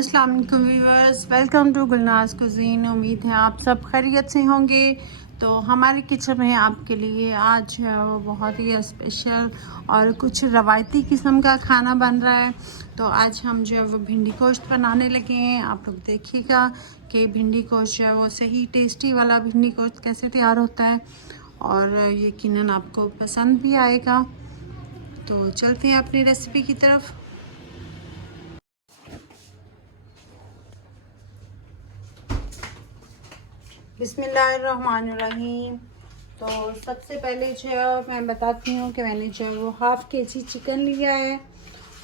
अस्सलाम वालेकुम viewers, welcome to Gulnaz cuisine. उम्मीद है आप सब खैरियत से होंगे। तो हमारे किचन में आपके लिए आज वो बहुत ही स्पेशल और कुछ रवायती किस्म का खाना बन रहा है। तो आज हम जो है वो भिंडी गोश्त बनाने लगे हैं। आप लोग देखिएगा कि भिंडी गोश्त जो है वो सही टेस्टी वाला भिंडी गोश्त कैसे तैयार होता है और यकीनन आपको पसंद भी आएगा। तो चलते हैं अपनी रेसिपी की तरफ। बिस्मिल्लाहिर्रहमानिर्रहीम। तो सबसे पहले जो है मैं बताती हूँ कि मैंने जो है वो हाफ़ केजी चिकन लिया है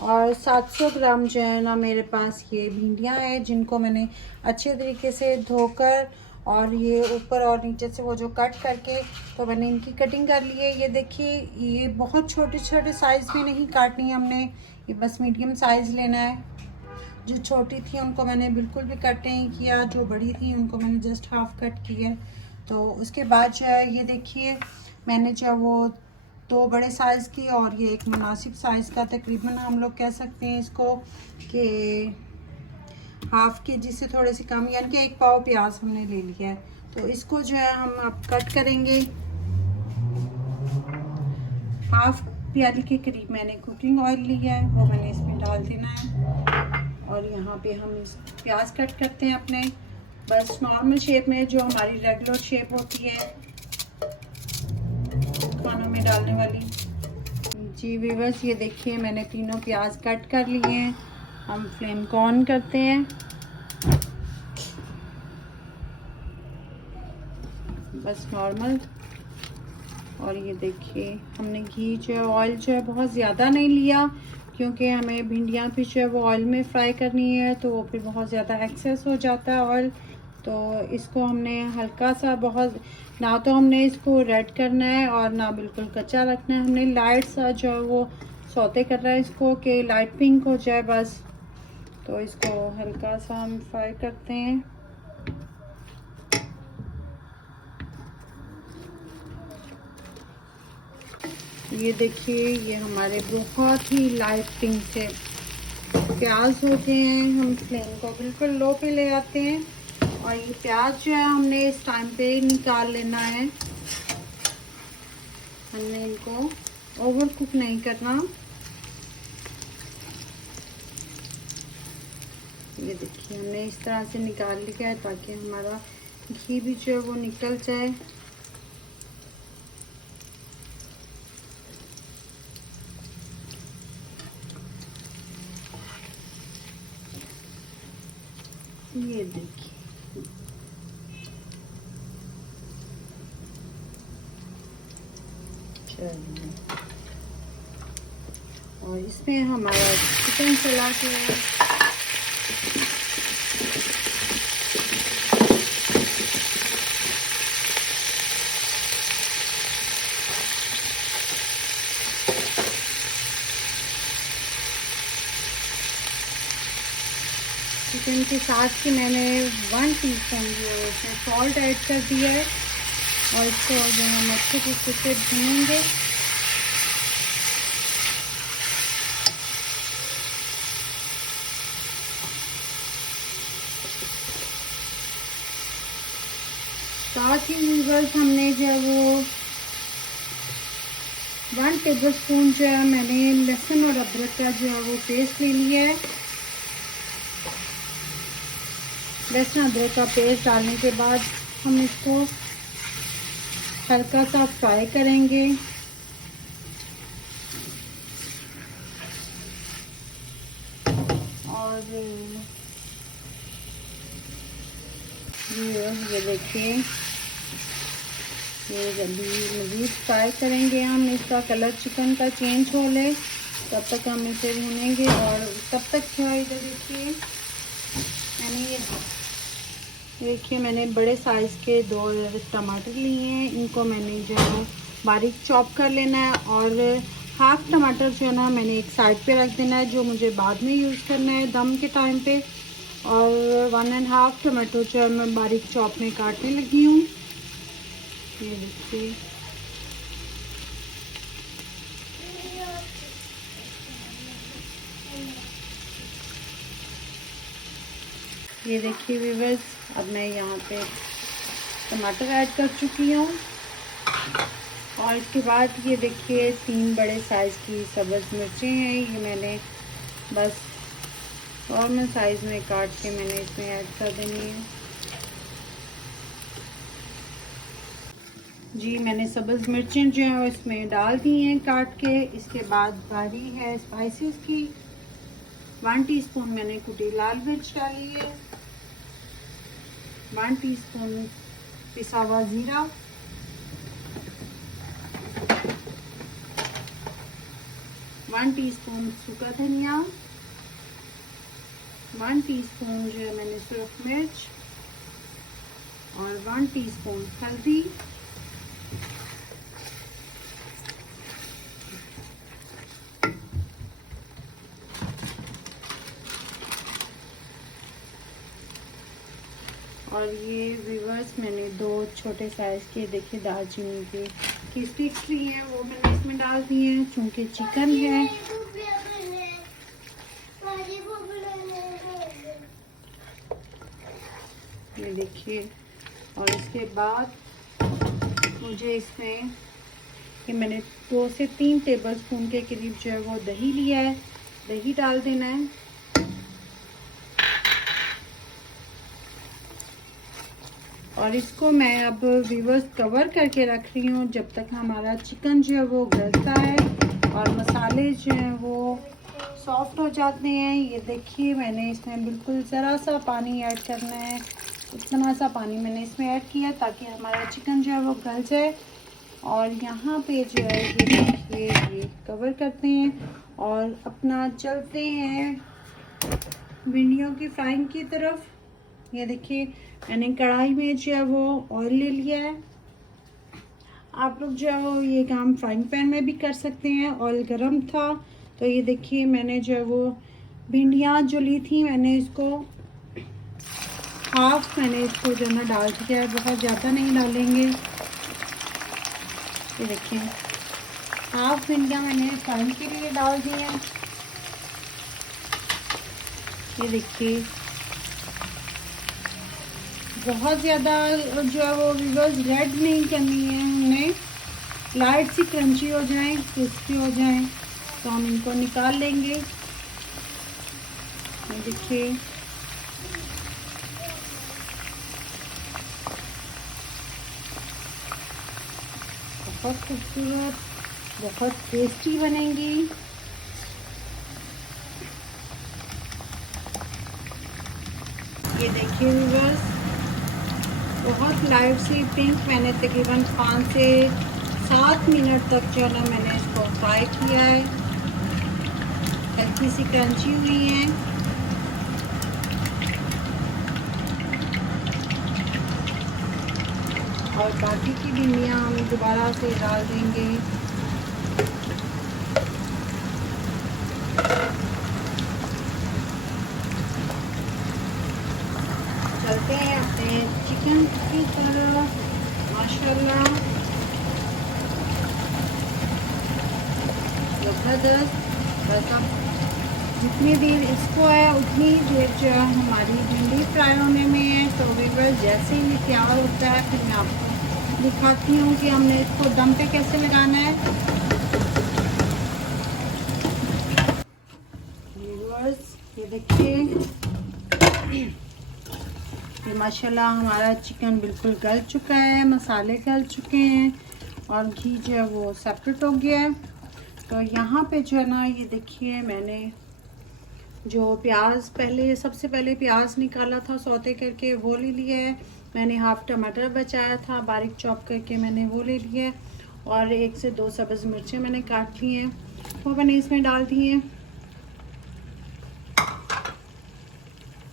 और 700 ग्राम जो है ना मेरे पास ये भिंडियाँ हैं, जिनको मैंने अच्छे तरीके से धोकर और ये ऊपर और नीचे से वो जो कट करके तो मैंने इनकी कटिंग कर ली है। ये देखिए, ये बहुत छोटे छोटे साइज़ में नहीं काटनी है हमने, ये बस मीडियम साइज़ लेना है। जो छोटी थी उनको मैंने बिल्कुल भी कट नहीं किया, जो बड़ी थी उनको मैंने जस्ट हाफ कट किया। तो उसके बाद जो है ये देखिए, मैंने जो वो 2 बड़े साइज़ की और ये एक मुनासिब साइज़ का, तकरीबन हम लोग कह सकते हैं इसको कि हाफ़ केजी से थोड़े से कम, यानी कि 1 पाव प्याज हमने ले लिया है। तो इसको जो है हम अब कट करेंगे। हाफ़ प्याली के करीब मैंने कुकिंग ऑयल लिया है, वो मैंने इसमें डाल देना है। और यहाँ पे हम इस प्याज कट करते हैं अपने बस नॉर्मल शेप में, जो हमारी रेगुलर शेप होती है खानों में डालने वाली। जी व्यूअर्स, ये देखिए मैंने तीनों प्याज कट कर लिए हैं। हम फ्लेम को ऑन करते हैं। बस नॉर्मल। और ये देखिए हमने घी जो है, ऑयल जो है बहुत ज़्यादा नहीं लिया, क्योंकि हमें भिंडियाँ भी जो है वो ऑयल में फ्राई करनी है, तो वो फिर बहुत ज़्यादा एक्सेस हो जाता है ऑयल। तो इसको हमने हल्का सा, बहुत ना तो हमने इसको रेड करना है और ना बिल्कुल कच्चा रखना है। हमने लाइट सा जो है वो सौते करना है इसको, कि लाइट पिंक हो जाए बस। तो इसको हल्का सा हम फ्राई करते हैं। ये देखिए, ये हमारे बहुत ही लाइट पिंक से प्याज हो गए हैं। हम फ्लेम को बिल्कुल लो पे ले आते हैं और ये प्याज जो है हमने इस टाइम पे निकाल लेना है। हमने इनको ओवर कुक नहीं करना। ये देखिए हमने इस तरह से निकाल लिया है, ताकि हमारा घी भी जो है वो निकल जाए। ये देखिए, चलिए, और इसमें हमारा चिकन चला के चिकन के साथ ही मैंने 1 टीस्पून जो है इसमें सॉल्ट ऐड कर दिया है और इसको जो हम अच्छे तरीके से भूनेंगे। साथ ही व्यूअर्स हमने जो है वो 1 टेबलस्पून जो है मैंने लहसुन और अदरक का जो है वो पेस्ट ले लिया है। लहसुन अदरक का पेस्ट डालने के बाद हम इसको हल्का सा फ्राई करेंगे। और ये देखिए, ये अभी मज़ीद फ्राई करेंगे हम। इसका कलर चिकन का चेंज हो ले तब तक हम इसे भूनेंगे। और तब तक क्या, इधर देखिए मैंने बड़े साइज़ के 2 टमाटर लिए हैं। इनको मैंने जो है बारीक चॉप कर लेना है और हाफ़ टमाटर जो है ना मैंने एक साइड पे रख देना है, जो मुझे बाद में यूज़ करना है दम के टाइम पे। और 1½ टमाटो जो है मैं बारीक चॉप में काटने लगी हूँ। ये देखिए, ये देखिए व्यूअर्स, अब मैं यहाँ पे टमाटर ऐड कर चुकी हूँ। और इसके बाद ये देखिए 3 बड़े साइज़ की सब्ज़ मिर्चें हैं, ये मैंने बस नॉर्मल साइज़ में काट के मैंने इसमें ऐड कर देनी है। जी मैंने सब्ज़ मिर्चें जो हैं इसमें डाल दी हैं काट के। इसके बाद बारी है स्पाइसेस की। 1 टीस्पून मैंने कुटी लाल मिर्च डाली है, 1 टीस्पून पिसा हुआ ज़ीरा, 1 टीस्पून सूखा धनिया, 1 टीस्पून जो है मैंने सुरख मिर्च और 1 टीस्पून हल्दी। और ये व्यूअर्स मैंने 2 छोटे साइज़ के देखिए दालचीनी की स्टिक्स ली हैं, वो मैंने इसमें डाल दी हैं चूँकि चिकन है। ये देखिए, और इसके बाद मुझे इसमें ये मैंने 2 से 3 टेबलस्पून के करीब जो है वो दही लिया है, दही डाल देना है। और इसको मैं अब व्यूअर्स कवर करके रख रही हूँ जब तक हमारा चिकन जो है वो गलता है और मसाले जो हैं वो सॉफ्ट हो जाते हैं। ये देखिए मैंने इसमें बिल्कुल ज़रा सा पानी ऐड करना है, इतना सा पानी मैंने इसमें ऐड किया ताकि हमारा चिकन जो है वो गल जाए। और यहाँ पे जो है ये देखिए ये कवर करते हैं और अपना चलते हैं भिंडियों की फ्राइंग की तरफ। ये देखिए मैंने कढ़ाई में जो है वो ऑयल ले लिया है। आप लोग जो है वो ये काम फ्राइंग पैन में भी कर सकते हैं। ऑयल गरम था तो ये देखिए मैंने जो है वो भिंडियाँ जो ली थी मैंने इसको हाफ मैंने इसको जो है डाल दिया है, बहुत ज़्यादा नहीं डालेंगे। ये देखिए हाफ भिंडियाँ मैंने फ्राइंग के लिए डाल दी हैं। ये देखिए बहुत ज़्यादा जो है वो व्यूअर्स रेड नहीं करनी है, हमने लाइट सी क्रंची हो जाए, क्रिस्पी हो जाए तो हम इनको निकाल लेंगे। ये देखिए बहुत खूबसूरत, बहुत टेस्टी बनेंगी। ये देखिए व्यूअर्स बहुत लाइट सी पिंक, मैंने तकरीबन 5 से 7 मिनट तक जो है ना मैंने इसको फ्राई किया है, हल्की सी क्रंची हुई है। और बाकी की भिंडियाँ हम दोबारा से डाल देंगे। चलते हैं अपने चिकन की तरफ। माशाल्लाह ज़बरदस्त। बस अब जितनी देर इसको है उतनी देर जो है हमारी भिंडी फ्राई होने में है। तो व्यूअर्स जैसे ही तैयार होता है फिर मैं आपको दिखाती हूँ कि हमने इसको दम पे कैसे लगाना है। व्यूअर्स ये देखिए ये माशाल्लाह हमारा चिकन बिल्कुल गल चुका है, मसाले गल चुके हैं और घी जो है वो सेपरेट हो गया है। तो यहाँ पे जो है ना ये देखिए मैंने जो प्याज सबसे पहले प्याज निकाला था सौते करके वो ले लिया है। मैंने हाफ टमाटर बचाया था बारीक चॉप करके, मैंने वो ले लिया है। और 1 से 2 सब्ज़ मिर्चें मैंने काट ली हैं, वो मैंने इसमें डाल दी हैं।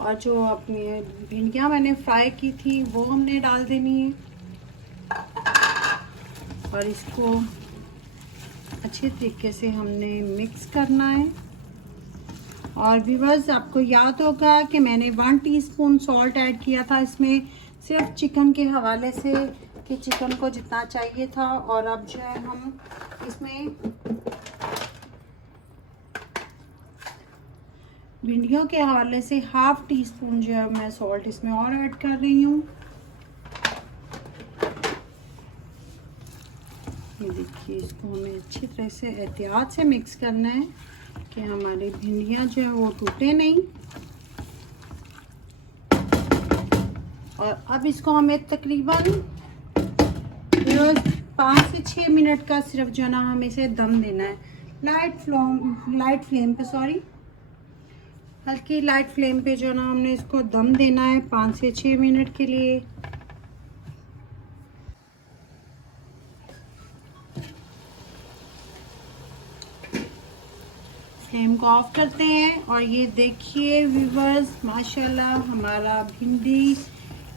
और जो अपनी भिंडियाँ मैंने फ्राई की थी वो हमने डाल देनी है और इसको अच्छे तरीके से हमने मिक्स करना है। और व्यूअर्स आपको याद होगा कि मैंने 1 टीस्पून सॉल्ट ऐड किया था इसमें, सिर्फ चिकन के हवाले से कि चिकन को जितना चाहिए था। और अब जो है हम इसमें भिंडियों के हवाले से हाफ टी स्पून जो है मैं सॉल्ट इसमें और ऐड कर रही हूँ। ये देखिए, इसको हमें अच्छी तरह से एहतियात से मिक्स करना है कि हमारी भिंडियाँ जो है वो टूटे नहीं। और अब इसको हमें तकरीबन 5 से 6 मिनट का सिर्फ जो है ना हमें इसे दम देना है। लाइट फ्लेम पे, हल्की लाइट फ्लेम पे जो है ना हमने इसको दम देना है 5 से 6 मिनट के लिए। फ्लेम को ऑफ करते हैं और ये देखिए व्यूवर्स, माशाल्लाह हमारा भिंडी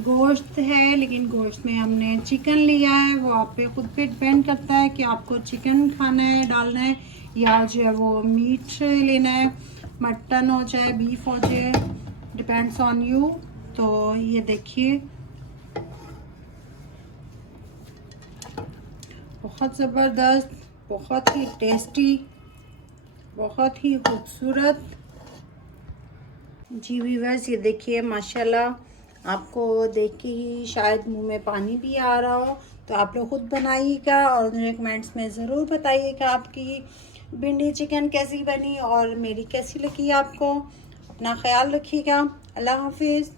गोश्त है, लेकिन गोश्त में हमने चिकन लिया है। वो आप पे खुद पे डिपेंड करता है कि आपको चिकन खाना है, डालना है, या जो है वो मीट लेना है, मटन हो जाए, बीफ हो जाए, डिपेंड्स ऑन यू। तो ये देखिए बहुत ज़बरदस्त, बहुत ही टेस्टी, बहुत ही खूबसूरत। जी व्यूअर्स, ये देखिए माशाल्लाह आपको देख के ही शायद मुंह में पानी भी आ रहा हो। तो आप लोग खुद बनाइएगा और मुझे कमेंट्स में ज़रूर बताइएगा आपकी भिंडी चिकन कैसी बनी और मेरी कैसी लगी आपको। अपना ख्याल रखिएगा। अल्लाह हाफिज़।